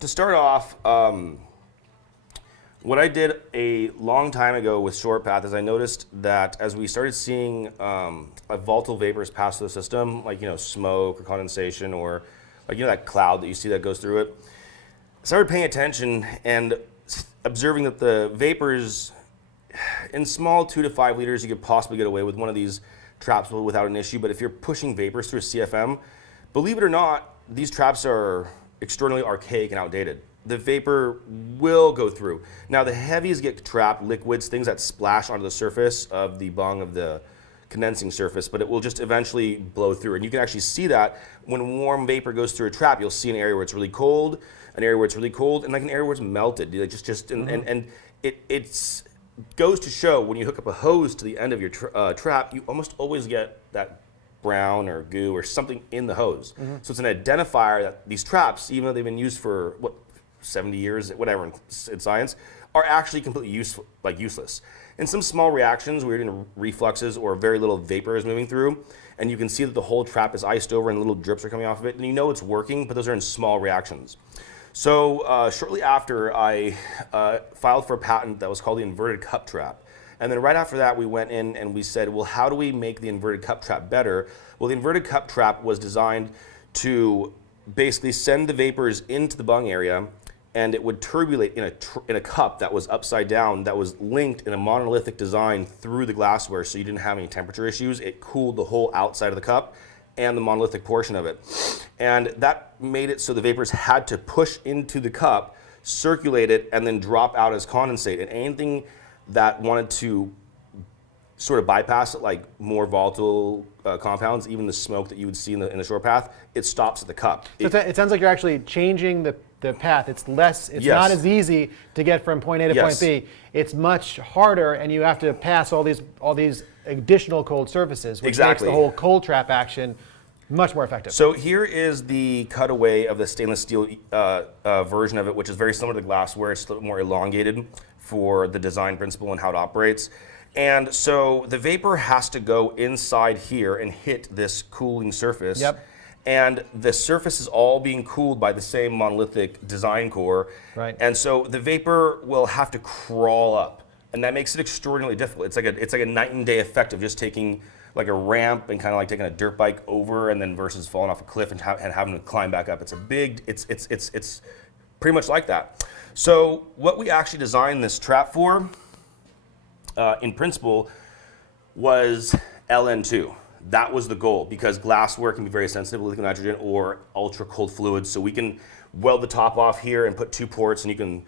to start off, what I did a long time ago with short path is I noticed that as we started seeing volatile vapors pass through the system, like smoke or condensation or like that cloud that you see that goes through it, I started paying attention and observing that the vapors in small 2 to 5 liters, you could possibly get away with one of these traps without an issue. But if you're pushing vapors through a CFM, believe it or not, these traps are extraordinarily archaic and outdated. The vapor will go through. Now the heavies get trapped, liquids, things that splash onto the surface of the bung of the condensing surface, but it will just eventually blow through. And you can actually see that when warm vapor goes through a trap, you'll see an area where it's really cold, an area where it's really cold, and like an area where it's melted. And it goes to show when you hook up a hose to the end of your trap, you almost always get that brown or goo or something in the hose. So it's an identifier that these traps, even though they've been used for 70 years, whatever in science, are actually completely useless. In some small reactions, we're doing refluxes or very little vapor is moving through, and you can see that the whole trap is iced over and little drips are coming off of it, and you know it's working, but those are in small reactions. So shortly after, I filed for a patent that was called the inverted cup trap. And then right after that, we went in and we said, well, how do we make the inverted cup trap better? Well, the inverted cup trap was designed to basically send the vapors into the bung area, and it would turbulate in a cup that was upside down, that was linked in a monolithic design through the glassware, so you didn't have any temperature issues. It cooled the whole outside of the cup and the monolithic portion of it. And that made it so the vapors had to push into the cup, circulate it, and then drop out as condensate. And anything that wanted to sort of bypass it, like more volatile compounds, even the smoke that you would see in the short path, it stops at the cup. So it sounds like you're actually changing the path. It's not as easy to get from point A to point B. It's much harder, and you have to pass all these additional cold surfaces, which makes the whole cold trap action much more effective. So here is the cutaway of the stainless steel version of it, which is very similar to glassware. It's a little more elongated for the design principle and how it operates. And so the vapor has to go inside here and hit this cooling surface. Yep. And the surface is all being cooled by the same monolithic design core. Right. And so the vapor will have to crawl up. And that makes it extraordinarily difficult. It's like a night and day effect of just taking like a ramp and kind of like taking a dirt bike over and then versus falling off a cliff and having to climb back up. It's pretty much like that. So what we actually designed this trap for, in principle, was LN2. That was the goal, because glassware can be very sensitive to liquid nitrogen or ultra cold fluids. So we can weld the top off here and put 2 ports, and you can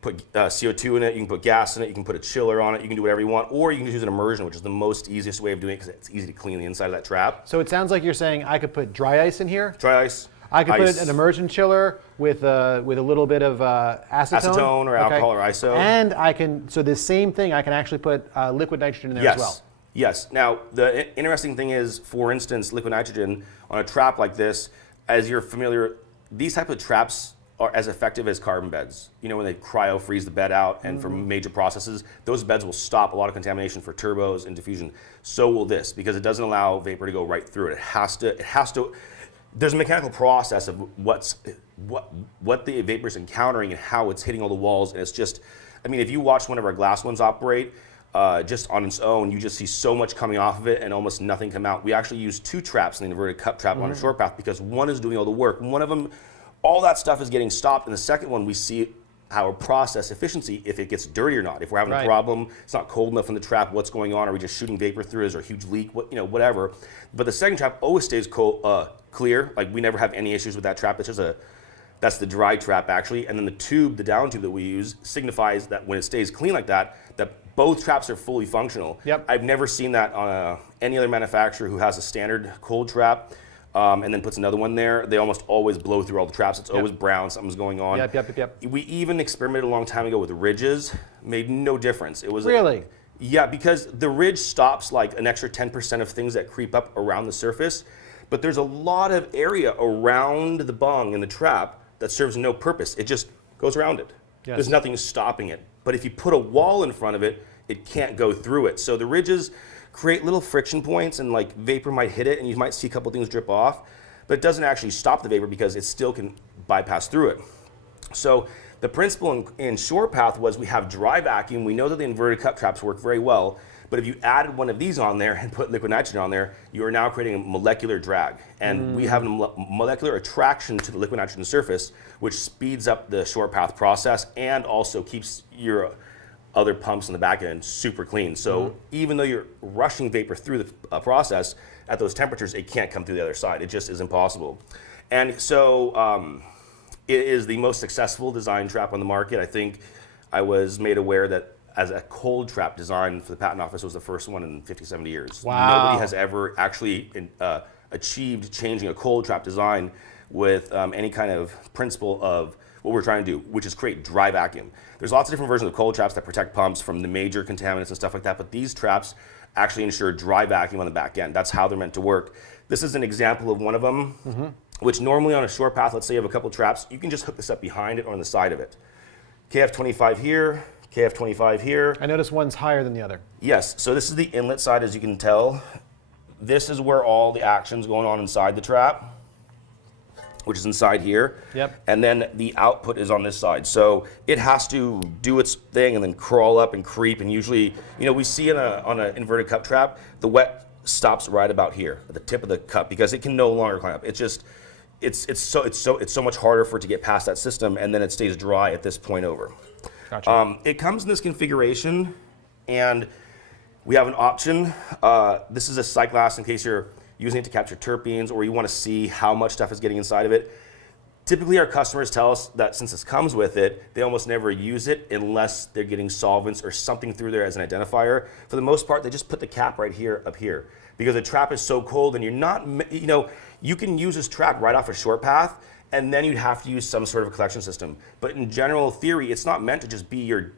put CO2 in it, you can put gas in it, you can put a chiller on it, you can do whatever you want, or you can just use an immersion, which is the most easiest way of doing it because it's easy to clean the inside of that trap. So it sounds like you're saying I could put dry ice in here? Dry ice. I could put an immersion chiller with a little bit of acetone. Acetone or alcohol or ISO. And so the same thing, I can actually put liquid nitrogen in there as well. Yes. Now, the interesting thing is, for instance, liquid nitrogen on a trap like this, as you're familiar, these type of traps are as effective as carbon beds. You know, when they cryo freeze the bed out, and for major processes, those beds will stop a lot of contamination for turbos and diffusion. So will this, because it doesn't allow vapor to go right through it. It has to. There's a mechanical process of what the vapor is encountering and how it's hitting all the walls, and it's just, I mean, if you watch one of our glass ones operate, just on its own, you just see so much coming off of it and almost nothing come out. We actually use 2 traps in the inverted cup trap on a short path, because one is doing all the work. One of them, all that stuff is getting stopped, and the second one we see our process efficiency, if it gets dirty or not. If we're having a problem, it's not cold enough in the trap, what's going on? Are we just shooting vapor through? Is there a huge leak? Whatever. But the second trap always stays clear. Like, we never have any issues with that trap. It's just that's the dry trap actually. And then the tube, the down tube that we use, signifies that when it stays clean like that, that both traps are fully functional. Yep. I've never seen that on any other manufacturer who has a standard cold trap and then puts another one there. They almost always blow through all the traps. It's always brown, something's going on. Yep. We even experimented a long time ago with ridges, made no difference. It was really? Yeah, because the ridge stops like an extra 10% of things that creep up around the surface, but there's a lot of area around the bung and the trap that serves no purpose. It just goes around it. Yes. There's nothing stopping it. But if you put a wall in front of it, it can't go through it. So the ridges create little friction points, and like vapor might hit it and you might see a couple things drip off, but it doesn't actually stop the vapor because it still can bypass through it. So the principle in short path was we have dry vacuum. We know that the inverted cup traps work very well, but if you added one of these on there and put liquid nitrogen on there, you are now creating a molecular drag. And we have a molecular attraction to the liquid nitrogen surface, which speeds up the short path process and also keeps your other pumps in the back end super clean. So even though you're rushing vapor through the process, at those temperatures, it can't come through the other side. It just is impossible. And so it is the most successful design trap on the market. I think I was made aware that as a cold trap design for the patent office was the first one in 50, 70 years. Wow. Nobody has ever actually achieved changing a cold trap design with any kind of principle of what we're trying to do, which is create dry vacuum. There's lots of different versions of cold traps that protect pumps from the major contaminants and stuff like that, but these traps actually ensure dry vacuum on the back end. That's how they're meant to work. This is an example of one of them, which normally on a short path, let's say you have a couple traps, you can just hook this up behind it or on the side of it. KF25 here, KF25 here. I notice one's higher than the other. Yes, so this is the inlet side, as you can tell. This is where all the action's going on inside the trap, which is inside here. Yep. And then the output is on this side. So it has to do its thing and then crawl up and creep. And usually, we see on an inverted cup trap, the wet stops right about here at the tip of the cup because it can no longer climb up. It's just, it's so much harder for it to get past that system, and then it stays dry at this point over. Gotcha. It comes in this configuration, and we have an option. This is a sight glass in case you're using it to capture terpenes or you want to see how much stuff is getting inside of it. Typically, our customers tell us that since this comes with it, they almost never use it unless they're getting solvents or something through there as an identifier. For the most part, they just put the cap right here up here because the trap is so cold and you're not, you can use this trap right off a short path, and then you'd have to use some sort of a collection system. But in general theory, it's not meant to just be your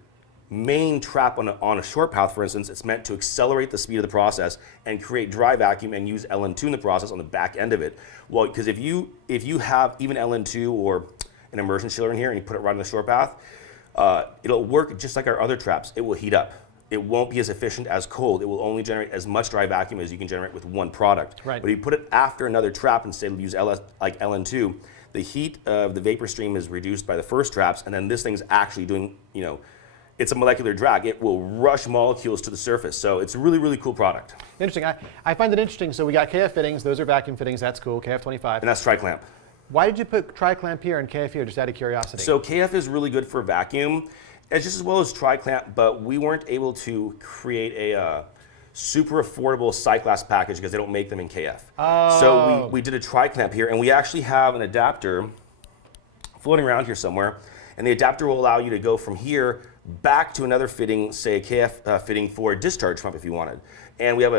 main trap on a short path, for instance. It's meant to accelerate the speed of the process and create dry vacuum and use LN2 in the process on the back end of it. Well, because if you have even LN2 or an immersion chiller in here and you put it right on the short path, it'll work just like our other traps. It will heat up. It won't be as efficient as cold. It will only generate as much dry vacuum as you can generate with one product. Right. But if you put it after another trap and say use like LN2, the heat of the vapor stream is reduced by the first traps, and then this thing's actually doing, it's a molecular drag. It will rush molecules to the surface. So it's a really, really cool product. Interesting. I find it interesting. So we got KF fittings. Those are vacuum fittings. That's cool. KF25. And that's tri-clamp. Why did you put tri-clamp here and KF here, just out of curiosity? So KF is really good for vacuum. It's just as well as tri-clamp, but we weren't able to create a super affordable sight glass package because they don't make them in KF. Oh. So we did a tri-clamp here, and we actually have an adapter floating around here somewhere, and the adapter will allow you to go from here back to another fitting, say a KF fitting for a discharge pump if you wanted. And we have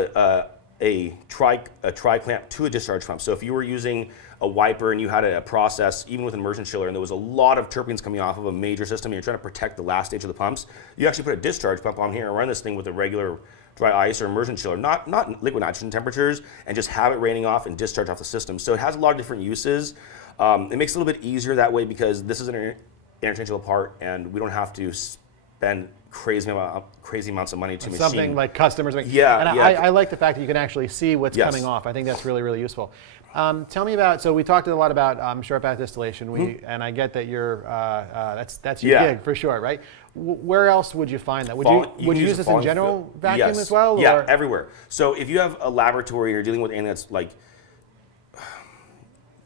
a tri-clamp to a discharge pump. So if you were using a wiper and you had a process, even with an immersion chiller, and there was a lot of terpenes coming off of a major system, and you're trying to protect the last stage of the pumps, you actually put a discharge pump on here and run this thing with a regular dry ice or immersion chiller, not liquid nitrogen temperatures, and just have it raining off and discharge off the system. So it has a lot of different uses. It makes it a little bit easier that way because this is an interchangeable part, and we don't have to spend crazy amounts of money to machine. Something like customers make. Yeah, and yeah. I like the fact that you can actually see what's Yes. coming off. I think that's really, really useful. Tell me about, so we talked a lot about short path distillation, and I get that you're, that's your Yeah. gig for sure, right? Where else would you find that? Would Fall- you can use this in falling general fill- vacuum Yes. as well? Yeah, or? everywhere. So if you have a laboratory, you're dealing with anything that's like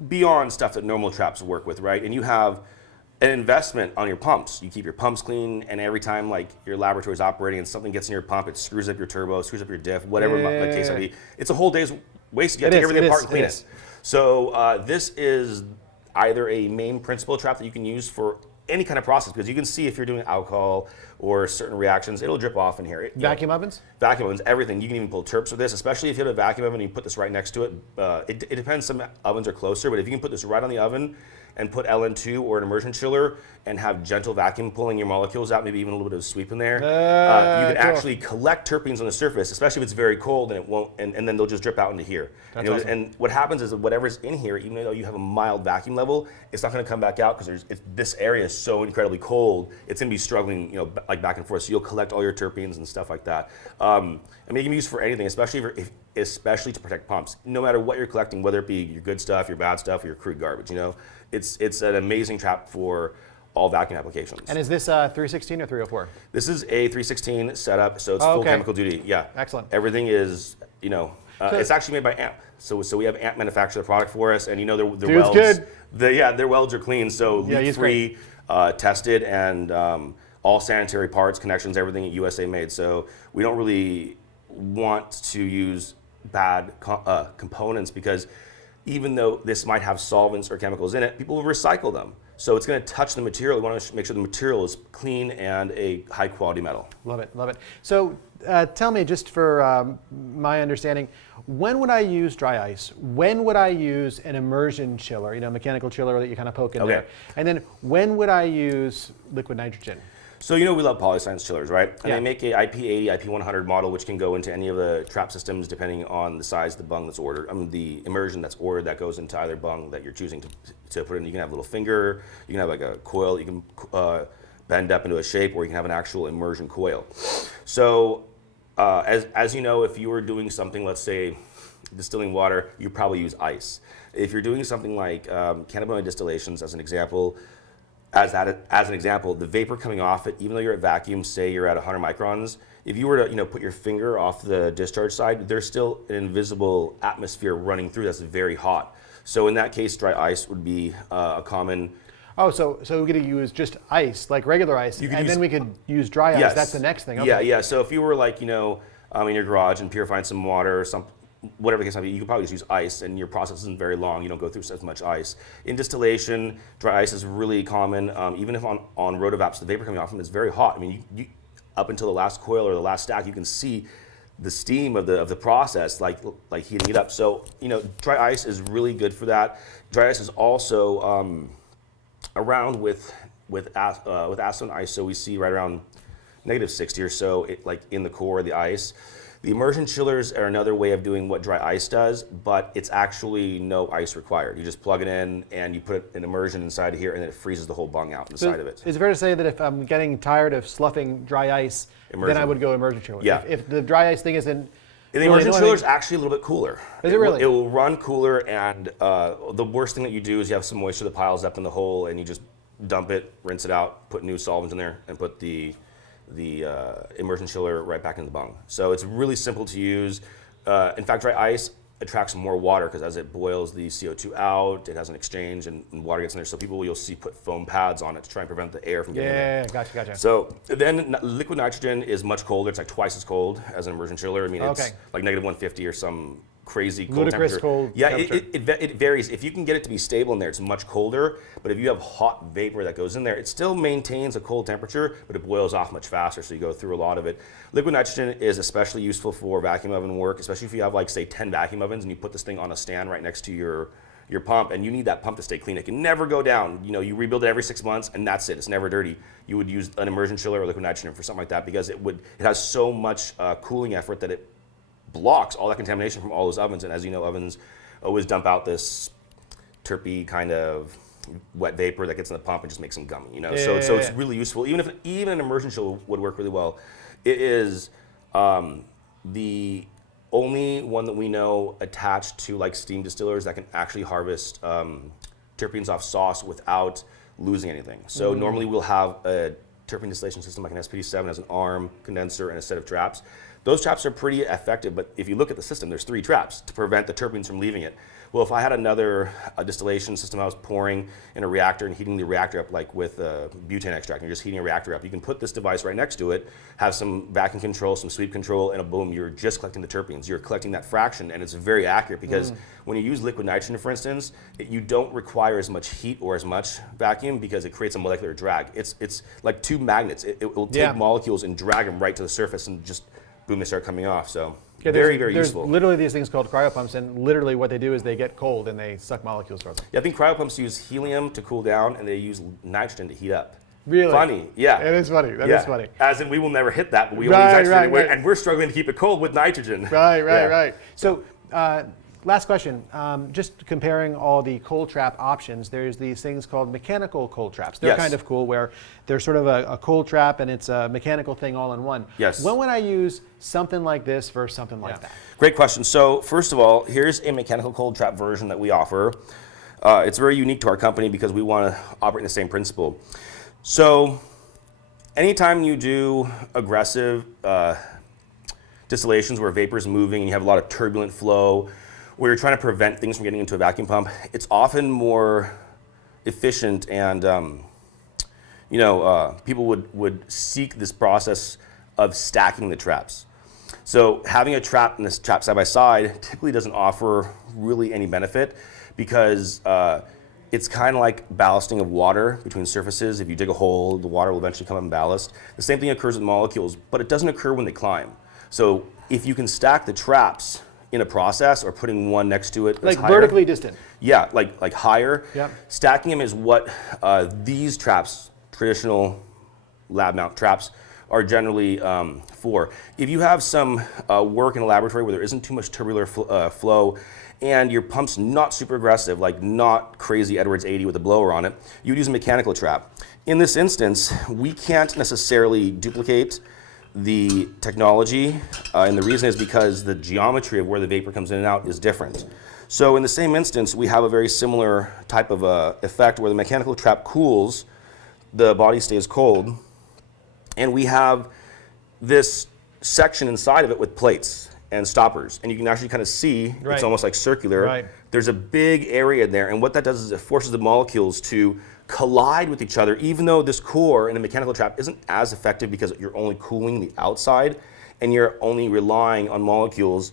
beyond stuff that normal traps work with, right? And you have an investment on your pumps. You keep your pumps clean, and every time like your laboratory is operating and something gets in your pump, it screws up your turbo, screws up your diff, whatever the case may be. It's a whole day's waste. You got to take everything apart and clean it. So this is either a main principle trap that you can use for any kind of process, because you can see if you're doing alcohol or certain reactions, it'll drip off in here. Vacuum ovens? Vacuum ovens, everything. You can even pull terps with this, especially if you have a vacuum oven and you put this right next to it. It depends, some ovens are closer, but if you can put this right on the oven and put LN2 or an immersion chiller and have gentle vacuum pulling your molecules out, maybe even a little bit of sweep in there, you can actually collect terpenes on the surface, especially if it's very cold, and it won't, and then they'll just drip out into here. That's awesome. And what happens is that whatever's in here, even though you have a mild vacuum level, it's not going to come back out because this area is so incredibly cold. It's going to be struggling, like back and forth. So you'll collect all your terpenes and stuff like that. I mean, it can be used for anything, especially to protect pumps. No matter what you're collecting, whether it be your good stuff, your bad stuff, or your crude garbage, it's an amazing trap for all vacuum applications. And is this 316 or 304? This is a 316 setup, so it's full chemical duty. Yeah. Excellent. Everything is, it's actually made by AMP. So we have AMP manufacture the product for us, and their welds. Good. Their welds are clean, so leak-free, tested, and all sanitary parts, connections, everything USA made. So we don't really want to use bad components, because even though this might have solvents or chemicals in it, people will recycle them. So it's going to touch the material. We want to make sure the material is clean and a high quality metal. Love it, love it. So tell me, just for my understanding, when would I use dry ice? When would I use an immersion chiller, mechanical chiller that you kind of poke in there? And then when would I use liquid nitrogen? So we love polyscience chillers, right? And they make a IP80, IP100 model, which can go into any of the trap systems depending on the size of the bung that's ordered. The immersion that's ordered that goes into either bung that you're choosing to put in. You can have a little finger, you can have like a coil, you can bend up into a shape, or you can have an actual immersion coil. So as you know, if you were doing something, let's say distilling water, you probably use ice. If you're doing something like cannabinoid distillations, as an example, the vapor coming off it, even though you're at vacuum, say you're at 100 microns, if you were to put your finger off the discharge side, there's still an invisible atmosphere running through that's very hot. So in that case, dry ice would be a common. Oh, so we could use just ice, like regular ice, then we could use dry ice. That's the next thing. Okay. Yeah. So if you were in your garage and purifying some water or something, whatever the case might be, you could probably just use ice, and your process isn't very long. You don't go through as much ice. In distillation, dry ice is really common. Even if on rotovapes, the vapor coming off them is very hot. You up until the last coil or the last stack, you can see the steam of the process, like heating it up. So dry ice is really good for that. Dry ice is also around with acid and ice. So we see right around -60 or so, in the core of the ice. The immersion chillers are another way of doing what dry ice does, but it's actually no ice required. You just plug it in and you put an immersion inside of here, and then it freezes the whole bung out inside of it. Is it fair to say that if I'm getting tired of sloughing dry ice, then I would go immersion chiller? Yeah. If the dry ice thing isn't... The immersion chiller is actually a little bit cooler. Is it really? It will run cooler, and the worst thing that you do is you have some moisture that piles up in the hole, and you just dump it, rinse it out, put new solvent in there, and put the immersion chiller right back in the bung. So it's really simple to use. In fact, dry ice attracts more water, because as it boils the CO2 out, it has an exchange, and water gets in there. So you'll see put foam pads on it to try and prevent the air from getting in there. Yeah, gotcha. So then liquid nitrogen is much colder. It's like twice as cold as an immersion chiller. It's like -150 or some crazy cold ludicrous temperature. cold temperature. It varies. If you can get it to be stable in there, it's much colder. But if you have hot vapor that goes in there, it still maintains a cold temperature, but it boils off much faster, so you go through a lot of it. Liquid nitrogen is especially useful for vacuum oven work, especially if you have say 10 vacuum ovens and you put this thing on a stand right next to your pump, and you need that pump to stay clean. It can never go down. You rebuild it every 6 months, and that's it. It's never dirty. You would use an immersion chiller or liquid nitrogen for something like that, because it has so much cooling effort that it blocks all that contamination from all those ovens. And as you know, ovens always dump out this terpy kind of wet vapor that gets in the pump and just makes them gummy. So it's really useful. Even an immersion chiller would work really well. It is the only one that we know attached to steam distillers that can actually harvest terpenes off sauce without losing anything. So normally we'll have a terpene distillation system like an SPD7 has an arm, condenser, and a set of traps. Those traps are pretty effective, but if you look at the system, there's 3 traps to prevent the terpenes from leaving it. Well, if I had another distillation system I was pouring in a reactor and heating the reactor up like with butane extract, and you're just heating a reactor up, you can put this device right next to it, have some vacuum control, some sweep control, and boom, you're just collecting the terpenes. You're collecting that fraction, and it's very accurate, because when you use liquid nitrogen, for instance, you don't require as much heat or as much vacuum, because it creates a molecular drag. It's like 2 magnets. It will take molecules and drag them right to the surface, and just boom, they start coming off. So very useful. There's literally these things called cryo pumps, and literally what they do is they get cold and they suck molecules towards them. Yeah, I think cryo pumps use helium to cool down, and they use nitrogen to heat up. Really? Funny, yeah. It is funny. That is funny. As in, we will never hit that, but we only use nitrogen anyway, and we're struggling to keep it cold with nitrogen. Right. So, last question. Just comparing all the cold trap options, there's these things called mechanical cold traps. They're kind of cool, where they're sort of a cold trap and it's a mechanical thing all in one. Yes. When would I use something like this versus something like that? Great question. So first of all, here's a mechanical cold trap version that we offer. It's very unique to our company because we want to operate in the same principle. So anytime you do aggressive distillations where vapor is moving and you have a lot of turbulent flow, where you're trying to prevent things from getting into a vacuum pump, it's often more efficient and people would seek this process of stacking the traps. So having a trap and this trap side by side typically doesn't offer really any benefit because it's kind of like ballasting of water between surfaces. If you dig a hole, the water will eventually come up and ballast. The same thing occurs with molecules, but it doesn't occur when they climb. So if you can stack the traps in a process or putting one next to it, like higher, vertically distant. Yeah, like higher. Yep. Stacking them is what these traps, traditional lab mount traps, are generally for. If you have some work in a laboratory where there isn't too much tubular flow and your pump's not super aggressive, like not crazy Edwards 80 with a blower on it, you would use a mechanical trap. In this instance, we can't necessarily duplicate the technology, and the reason is because the geometry of where the vapor comes in and out is different. So in the same instance, we have a very similar type of effect where the mechanical trap cools, the body stays cold, and we have this section inside of it with plates and stoppers, and you can actually kind of see, right. It's almost like circular. Right. There's a big area there, and what that does is it forces the molecules to collide with each other, even though this core in a mechanical trap isn't as effective because you're only cooling the outside, and you're only relying on molecules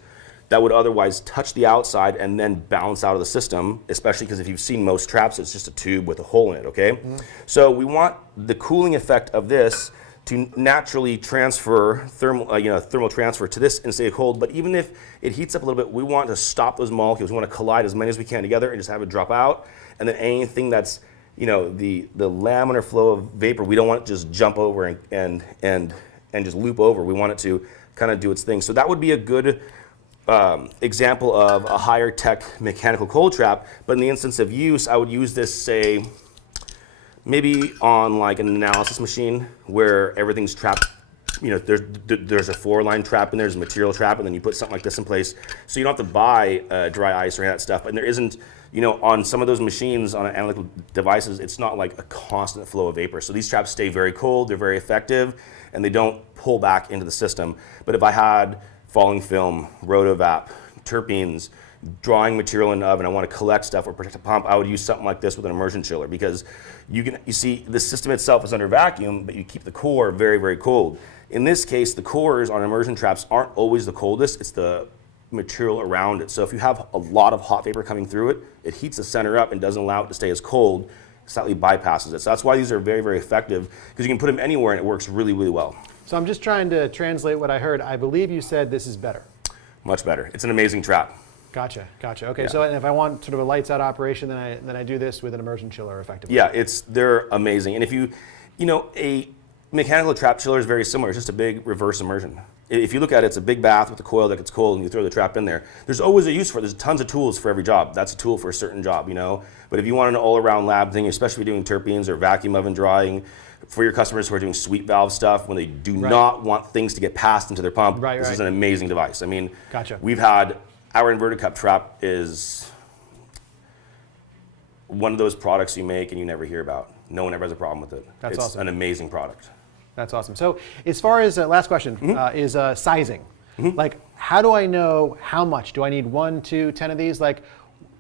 that would otherwise touch the outside and then bounce out of the system, especially because if you've seen most traps, it's just a tube with a hole in it, okay? Mm-hmm. So we want the cooling effect of this to naturally transfer, thermal transfer to this and stay cold, but even if it heats up a little bit, we want to stop those molecules. We want to collide as many as we can together and just have it drop out, and then anything that's, the laminar flow of vapor, we don't want it to just jump over and just loop over. We want it to kind of do its thing. So that would be a good example of a higher tech mechanical cold trap, but in the instance of use, I would use this, say, maybe on like an analysis machine where everything's trapped. There's a 4-line trap and there's a material trap, and then you put something like this in place. So you don't have to buy dry ice or any of that stuff. And there isn't, on some of those machines, on analytical devices, it's not like a constant flow of vapor. So these traps stay very cold, they're very effective, and they don't pull back into the system. But if I had falling film, rotovap, terpenes, drawing material in the oven, I want to collect stuff or protect a pump, I would use something like this with an immersion chiller, because you see the system itself is under vacuum, but you keep the core very, very cold. In this case, the cores on immersion traps aren't always the coldest, it's the material around it. So if you have a lot of hot vapor coming through it, it heats the center up and doesn't allow it to stay as cold, slightly bypasses it. So that's why these are very, very effective, because you can put them anywhere and it works really, really well. So I'm just trying to translate what I heard. I believe you said this is better. Much better. It's an amazing trap. Gotcha. Okay, yeah. So if I want sort of a lights out operation, then I do this with an immersion chiller effectively. Yeah, they're amazing. And if a mechanical trap chiller is very similar. It's just a big reverse immersion. If you look at it, it's a big bath with a coil that gets cold and you throw the trap in there. There's always a use for it. There's tons of tools for every job. That's a tool for a certain job, But if you want an all-around lab thing, especially if you're doing terpenes or vacuum oven drying, for your customers who are doing sweep valve stuff, when they do not want things to get passed into their pump, this is an amazing device. I mean, gotcha. We've had our inverted cup trap is one of those products you make and you never hear about. No one ever has a problem with it. That's awesome. It's an amazing product. That's awesome. So as far as, last question, is sizing. Mm-hmm. Like, how do I know how much? Do I need 1, 2, 10 of these? Like,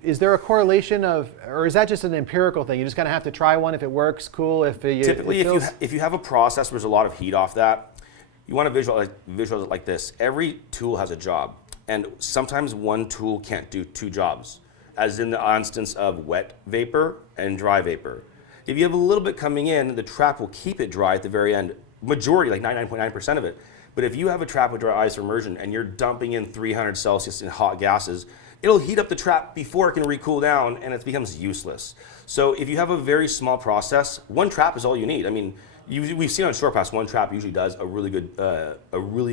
is there a correlation or is that just an empirical thing? You just kind of have to try one. If it works, cool. Typically, if you have a process where there's a lot of heat off that, you want to visualize it like this. Every tool has a job, and sometimes one tool can't do 2 jobs, as in the instance of wet vapor and dry vapor. If you have a little bit coming in, the trap will keep it dry at the very end. Majority, like 99.9% of it. But if you have a trap with dry ice or immersion and you're dumping in 300 Celsius in hot gases, it'll heat up the trap before it can recool down, and it becomes useless. So if you have a very small process, one trap is all you need. I mean, we've seen on short pass, one trap usually does a really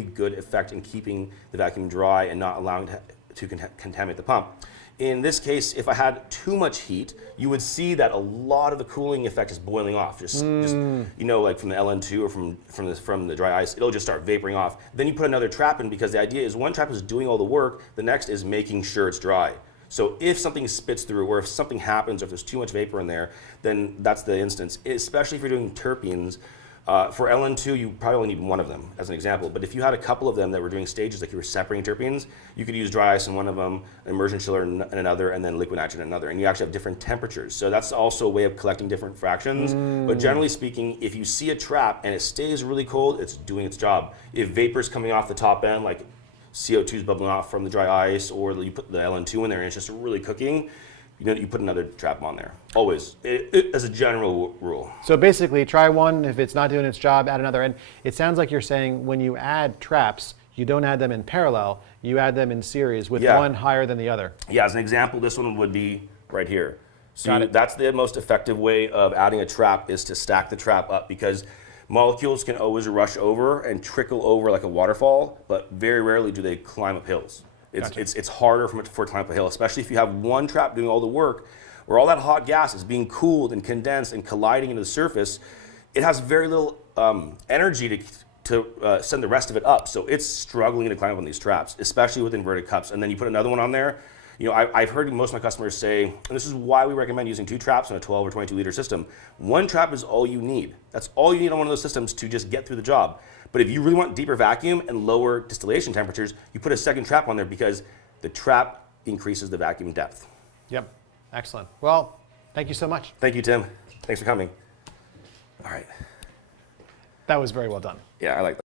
good effect in keeping the vacuum dry and not allowing it to contaminate the pump. In this case, if I had too much heat, you would see that a lot of the cooling effect is boiling off. Just like from the LN2 or from the dry ice, it'll just start vaporing off. Then you put another trap in, because the idea is one trap is doing all the work, the next is making sure it's dry. So if something spits through, or if something happens, or if there's too much vapor in there, then that's the instance. Especially if you're doing terpenes. For LN2, you probably only need one of them, as an example. But if you had a couple of them that were doing stages, like you were separating terpenes, you could use dry ice in one of them, an immersion chiller in another, and then liquid nitrogen in another. And you actually have different temperatures. So that's also a way of collecting different fractions. But generally speaking, if you see a trap and it stays really cold, it's doing its job. If vapor's coming off the top end, like CO2 is bubbling off from the dry ice, or you put the LN2 in there and it's just really cooking, you put another trap on there. Always, as a general rule. So basically, try one. If it's not doing its job, add another. And it sounds like you're saying when you add traps, you don't add them in parallel. You add them in series with one higher than the other. Yeah, as an example, this one would be right here. So it. that's the most effective way of adding a trap, is to stack the trap up, because molecules can always rush over and trickle over like a waterfall, but very rarely do they climb up hills. It's harder for it to climb up a hill, especially if you have one trap doing all the work, where all that hot gas is being cooled and condensed and colliding into the surface. It has very little energy to send the rest of it up, so it's struggling to climb up on these traps, especially with inverted cups. And then you put another one on there. I've heard most of my customers say, and this is why we recommend using 2 traps in a 12 or 22 liter system. 1 trap is all you need. That's all you need on one of those systems to just get through the job. But if you really want deeper vacuum and lower distillation temperatures, you put a second trap on there, because the trap increases the vacuum depth. Yep. Excellent. Well, thank you so much. Thank you, Tim. Thanks for coming. All right. That was very well done. Yeah, I like that.